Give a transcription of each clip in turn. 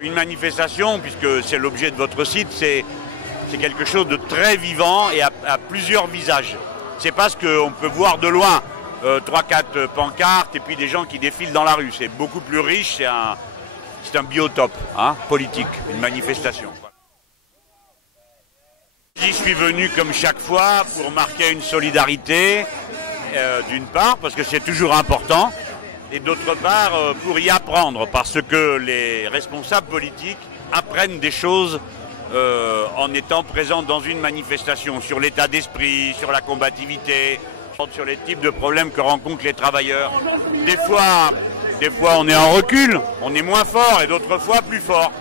Une manifestation, puisque c'est l'objet de votre site, c'est quelque chose de très vivant et à plusieurs visages. C'est pas ce qu'on peut voir de loin, 3-4 pancartes et puis des gens qui défilent dans la rue. C'est beaucoup plus riche, c'est un biotope politique, une manifestation. J'y suis venu comme chaque fois pour marquer une solidarité, d'une part, parce que c'est toujours important, et d'autre part, pour y apprendre, parce que les responsables politiques apprennent des choses en étant présents dans une manifestation, sur l'état d'esprit, sur la combativité, sur les types de problèmes que rencontrent les travailleurs. Des fois on est en recul, on est moins fort, et d'autres fois plus fort.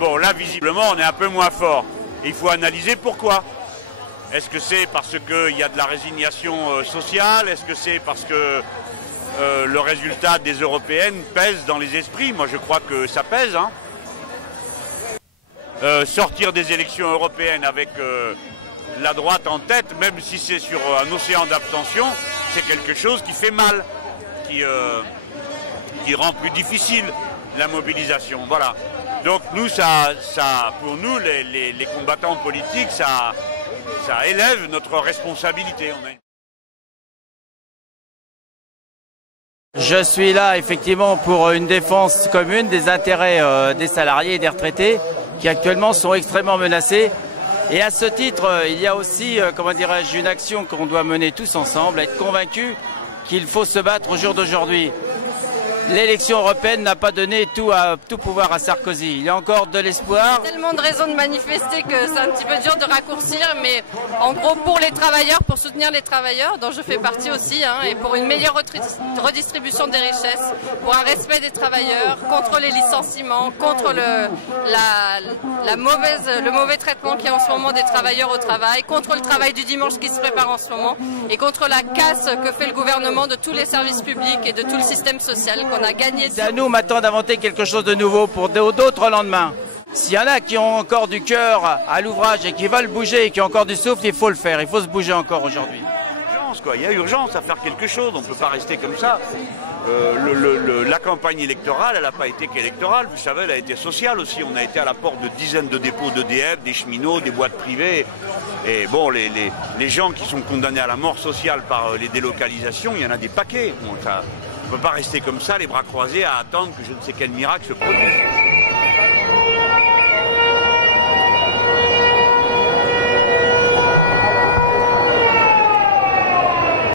Bon, là, visiblement, on est un peu moins fort. Et il faut analyser pourquoi. Est-ce que c'est parce qu'il y a de la résignation sociale? Est-ce que c'est parce que le résultat des européennes pèse dans les esprits? Moi, je crois que ça pèse. Sortir des élections européennes avec la droite en tête, même si c'est sur un océan d'abstention, c'est quelque chose qui fait mal, qui rend plus difficile la mobilisation. Voilà. Donc nous, pour nous, les combattants politiques, ça élève notre responsabilité. Je suis là effectivement pour une défense commune des intérêts des salariés et des retraités qui actuellement sont extrêmement menacés. Et à ce titre, il y a aussi, comment dirais-je, une action qu'on doit mener tous ensemble, être convaincus qu'il faut se battre au jour d'aujourd'hui. L'élection européenne n'a pas donné tout pouvoir à Sarkozy. Il y a encore de l'espoir. Il y a tellement de raisons de manifester que c'est un petit peu dur de raccourcir, mais en gros pour les travailleurs, pour soutenir les travailleurs, dont je fais partie aussi, et pour une meilleure redistribution des richesses, pour un respect des travailleurs, contre les licenciements, contre le mauvais traitement qu'il y a en ce moment des travailleurs au travail, contre le travail du dimanche qui se prépare en ce moment, et contre la casse que fait le gouvernement de tous les services publics et de tout le système social. On a gagné. C'est à nous maintenant d'inventer quelque chose de nouveau pour d'autres lendemains. S'il y en a qui ont encore du cœur à l'ouvrage et qui veulent bouger et qui ont encore du souffle, il faut le faire. Il faut se bouger encore aujourd'hui. Il y a urgence à faire quelque chose. On ne peut pas rester comme ça. La campagne électorale, elle n'a pas été qu'électorale. Vous savez, elle a été sociale aussi. On a été à la porte de dizaines de dépôts d'EDF, des cheminots, des boîtes privées. Et bon, les gens qui sont condamnés à la mort sociale par les délocalisations, il y en a des paquets. Bon, on ne peut pas rester comme ça, les bras croisés, à attendre que je ne sais quel miracle se produise.